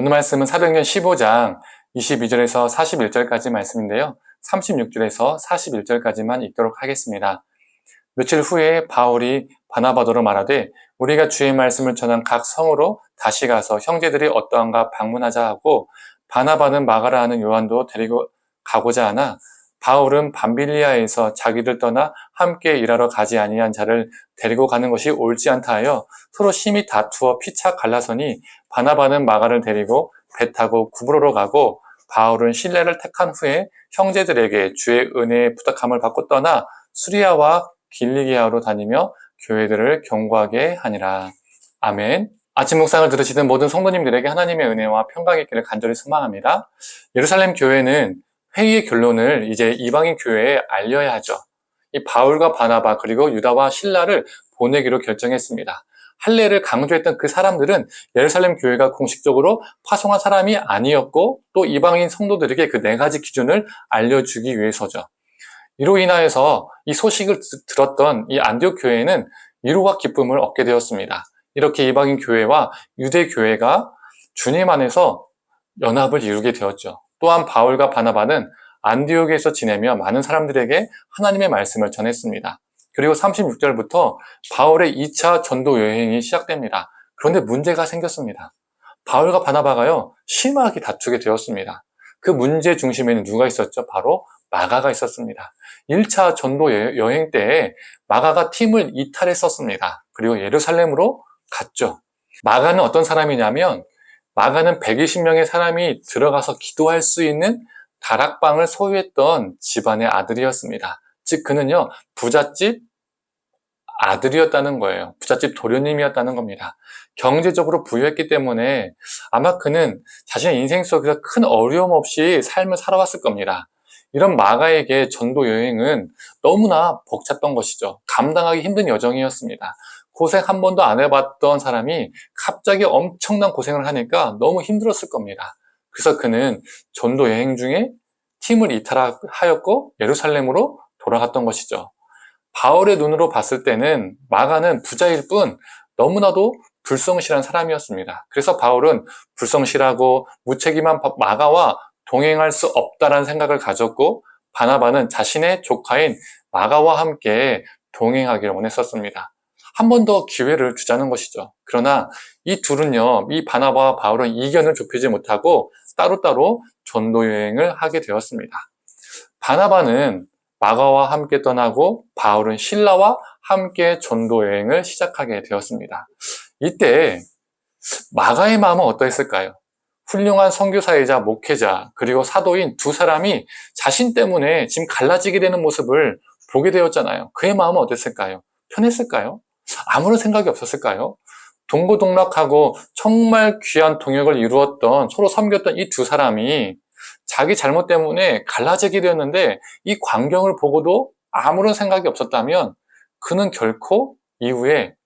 오늘 말씀은 사도행전 15장 22절에서 41절까지 말씀인데요. 36절에서 41절까지만 읽도록 하겠습니다. 며칠 후에 바울이 바나바더로 말하되 우리가 주의 말씀을 전한 각 성으로 다시 가서 형제들이 어떠한가 방문하자 하고, 바나바는 마가라 하는 요한도 데리고 가고자 하나 바울은 밤빌리아에서 자기들 떠나 함께 일하러 가지 아니한 자를 데리고 가는 것이 옳지 않다 하여 서로 심히 다투어 피차 갈라서니, 바나바는 마가를 데리고 배 타고 구브로로 가고, 바울은 실례를 택한 후에 형제들에게 주의 은혜의 부탁함을 받고 떠나 수리아와 길리기아로 다니며 교회들을 경고하게 하니라. 아멘. 아침 묵상을 들으시던 모든 성도님들에게 하나님의 은혜와 평강이 있기를 간절히 소망합니다. 예루살렘 교회는 회의의 결론을 이제 이방인 교회에 알려야 하죠. 이 바울과 바나바 그리고 유다와 실라를 보내기로 결정했습니다. 할례를 강조했던 그 사람들은 예루살렘 교회가 공식적으로 파송한 사람이 아니었고, 또 이방인 성도들에게 그 네 가지 기준을 알려주기 위해서죠. 이로 인하여서 이 소식을 들었던 이 안디옥 교회는 위로와 기쁨을 얻게 되었습니다. 이렇게 이방인 교회와 유대 교회가 주님 안에서 연합을 이루게 되었죠. 또한 바울과 바나바는 안디옥에서 지내며 많은 사람들에게 하나님의 말씀을 전했습니다. 그리고 36절부터 바울의 2차 전도 여행이 시작됩니다. 그런데 문제가 생겼습니다. 바울과 바나바가요, 심하게 다투게 되었습니다. 그 문제 중심에는 누가 있었죠? 바로 마가가 있었습니다. 1차 전도 여행 때에 마가가 팀을 이탈했었습니다. 그리고 예루살렘으로 갔죠. 마가는 어떤 사람이냐면, 마가는 120명의 사람이 들어가서 기도할 수 있는 다락방을 소유했던 집안의 아들이었습니다. 즉 그는요, 부잣집 아들이었다는 거예요. 부잣집 도련님이었다는 겁니다. 경제적으로 부유했기 때문에 아마 그는 자신의 인생 속에서 큰 어려움 없이 삶을 살아왔을 겁니다. 이런 마가에게 전도 여행은 너무나 벅찼던 것이죠. 감당하기 힘든 여정이었습니다. 고생 한 번도 안 해봤던 사람이 갑자기 엄청난 고생을 하니까 너무 힘들었을 겁니다. 그래서 그는 전도 여행 중에 팀을 이탈하였고 예루살렘으로 돌아갔던 것이죠. 바울의 눈으로 봤을 때는 마가는 부자일 뿐 너무나도 불성실한 사람이었습니다. 그래서 바울은 불성실하고 무책임한 마가와 동행할 수 없다라는 생각을 가졌고, 바나바는 자신의 조카인 마가와 함께 동행하기를 원했었습니다. 한 번 더 기회를 주자는 것이죠. 그러나 이 둘은요, 이 바나바와 바울은 이견을 좁히지 못하고 따로따로 전도 여행을 하게 되었습니다. 바나바는 마가와 함께 떠나고 바울은 실라와 함께 전도 여행을 시작하게 되었습니다. 이때 마가의 마음은 어떠했을까요? 훌륭한 선교사이자 목회자 그리고 사도인 두 사람이 자신 때문에 지금 갈라지게 되는 모습을 보게 되었잖아요. 그의 마음은 어땠을까요? 편했을까요? 아무런 생각이 없었을까요? 동고동락하고 정말 귀한 동역을 이루었던, 서로 섬겼던 이 두 사람이 자기 잘못 때문에 갈라지게 되었는데, 이 광경을 보고도 아무런 생각이 없었다면 그는 결코 이후에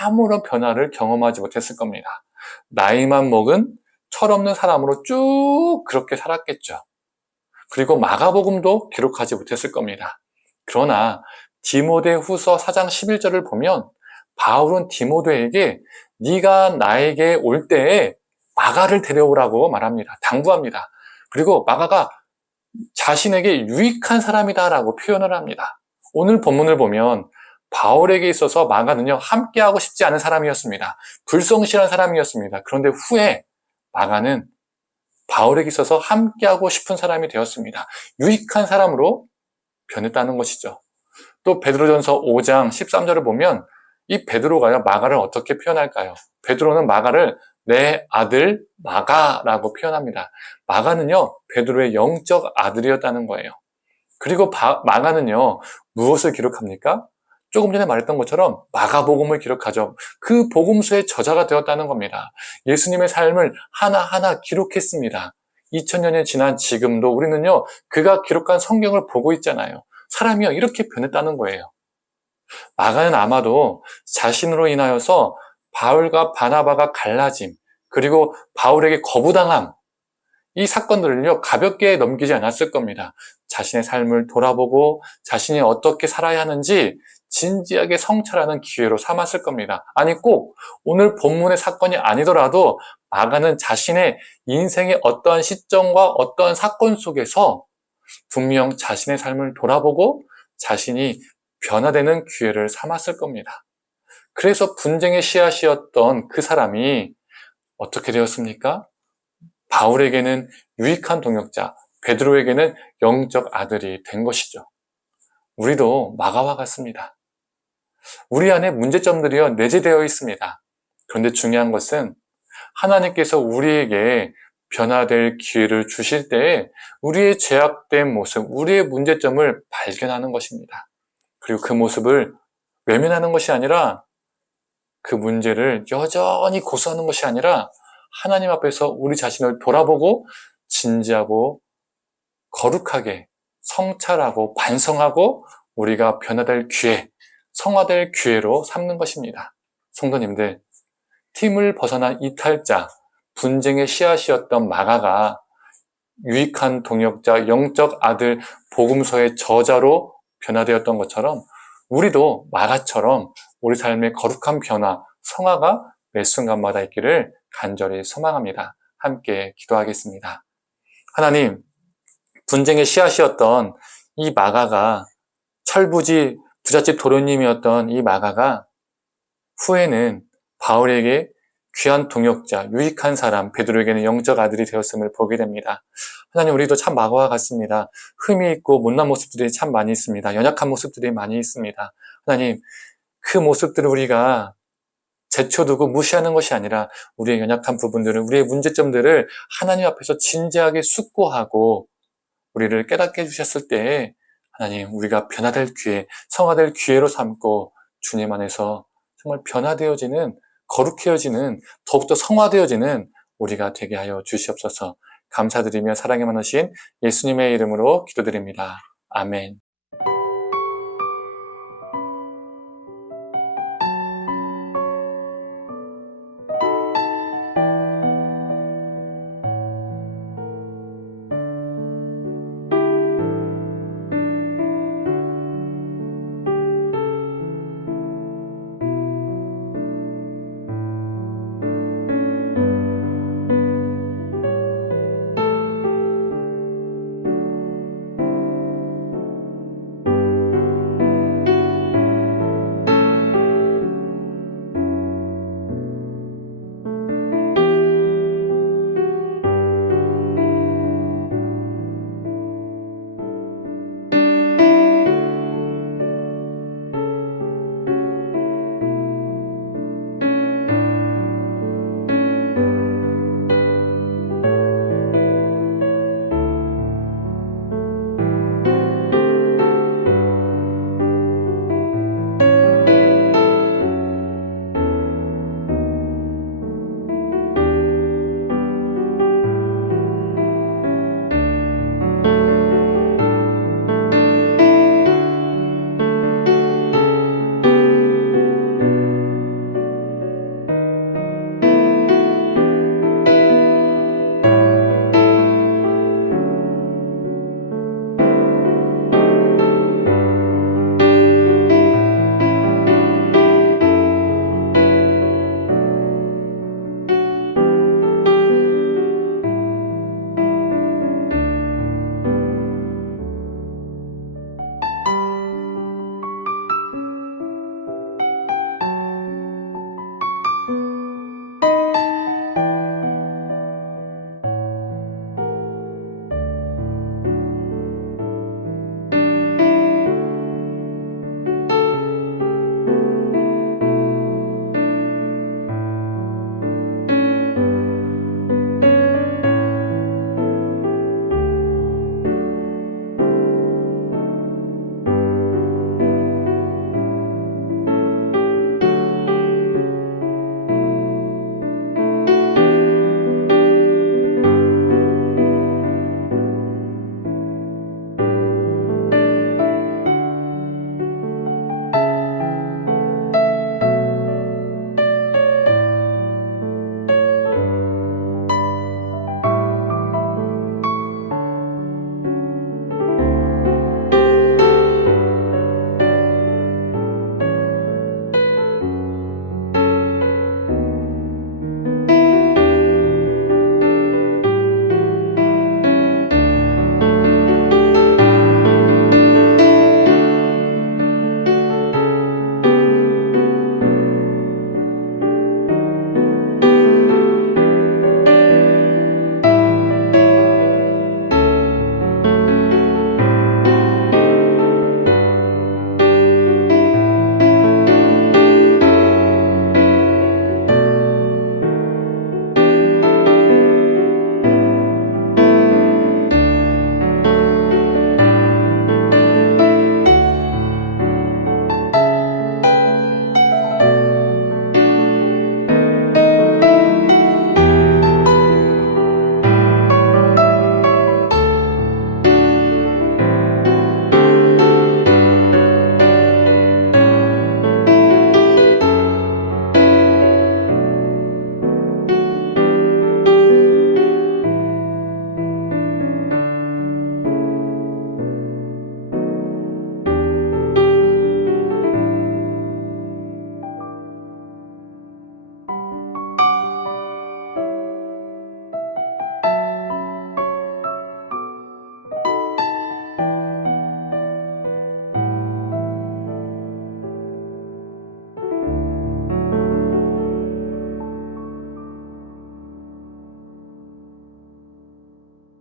아무런 변화를 경험하지 못했을 겁니다. 나이만 먹은 철없는 사람으로 쭉 그렇게 살았겠죠. 그리고 마가복음도 기록하지 못했을 겁니다. 그러나 디모데후서 4장 11절을 보면 바울은 디모데에게 네가 나에게 올 때에 마가를 데려오라고 말합니다. 당부합니다. 그리고 마가가 자신에게 유익한 사람이다라고 표현을 합니다. 오늘 본문을 보면 바울에게 있어서 마가는요, 함께하고 싶지 않은 사람이었습니다. 불성실한 사람이었습니다. 그런데 후에 마가는 바울에게 있어서 함께하고 싶은 사람이 되었습니다. 유익한 사람으로 변했다는 것이죠. 또 베드로전서 5장 13절을 보면 이 베드로가요, 마가를 어떻게 표현할까요? 베드로는 마가를 내 아들 마가라고 표현합니다. 마가는요, 베드로의 영적 아들이었다는 거예요. 그리고 마가는요, 무엇을 기록합니까? 조금 전에 말했던 것처럼 마가복음을 기록하죠. 그 복음서의 저자가 되었다는 겁니다. 예수님의 삶을 하나하나 기록했습니다. 2000년이 지난 지금도 우리는요, 그가 기록한 성경을 보고 있잖아요. 사람이요, 이렇게 변했다는 거예요. 마가는 아마도 자신으로 인하여서 바울과 바나바가 갈라짐, 그리고 바울에게 거부당함, 이 사건들을요, 가볍게 넘기지 않았을 겁니다. 자신의 삶을 돌아보고 자신이 어떻게 살아야 하는지 진지하게 성찰하는 기회로 삼았을 겁니다. 아니 꼭 오늘 본문의 사건이 아니더라도 마가는 자신의 인생의 어떠한 시점과 어떠한 사건 속에서 분명 자신의 삶을 돌아보고 자신이 변화되는 기회를 삼았을 겁니다. 그래서 분쟁의 씨앗이었던 그 사람이 어떻게 되었습니까? 바울에게는 유익한 동역자, 베드로에게는 영적 아들이 된 것이죠. 우리도 마가와 같습니다. 우리 안에 문제점들이요 내재되어 있습니다. 그런데 중요한 것은 하나님께서 우리에게 변화될 기회를 주실 때에 우리의 죄악된 모습, 우리의 문제점을 발견하는 것입니다. 그리고 그 모습을 외면하는 것이 아니라 그 문제를 여전히 고수하는 것이 아니라 하나님 앞에서 우리 자신을 돌아보고 진지하고 거룩하게 성찰하고 반성하고 우리가 변화될 기회, 성화될 기회로 삼는 것입니다. 성도님들, 팀을 벗어난 이탈자, 분쟁의 씨앗이었던 마가가 유익한 동역자, 영적 아들 복음서의 저자로 변화되었던 것처럼 우리도 마가처럼 우리 삶의 거룩한 변화, 성화가 매 순간마다 있기를 간절히 소망합니다. 함께 기도하겠습니다. 하나님, 분쟁의 씨앗이었던 이 마가가 철부지 부잣집 도련님이었던 이 마가가 후에는 바울에게 귀한 동역자, 유익한 사람, 베드로에게는 영적 아들이 되었음을 보게 됩니다. 하나님, 우리도 참 마가와 같습니다. 흠이 있고 못난 모습들이 참 많이 있습니다. 연약한 모습들이 많이 있습니다. 하나님, 그 모습들을 우리가 제쳐두고 무시하는 것이 아니라 우리의 연약한 부분들을, 우리의 문제점들을 하나님 앞에서 진지하게 숙고하고 우리를 깨닫게 해주셨을 때 하나님, 우리가 변화될 기회, 성화될 기회로 삼고 주님 안에서 정말 변화되어지는, 거룩해지는, 더욱더 성화되어지는 우리가 되게 하여 주시옵소서. 감사드리며 사랑이 많으신 예수님의 이름으로 기도드립니다. 아멘.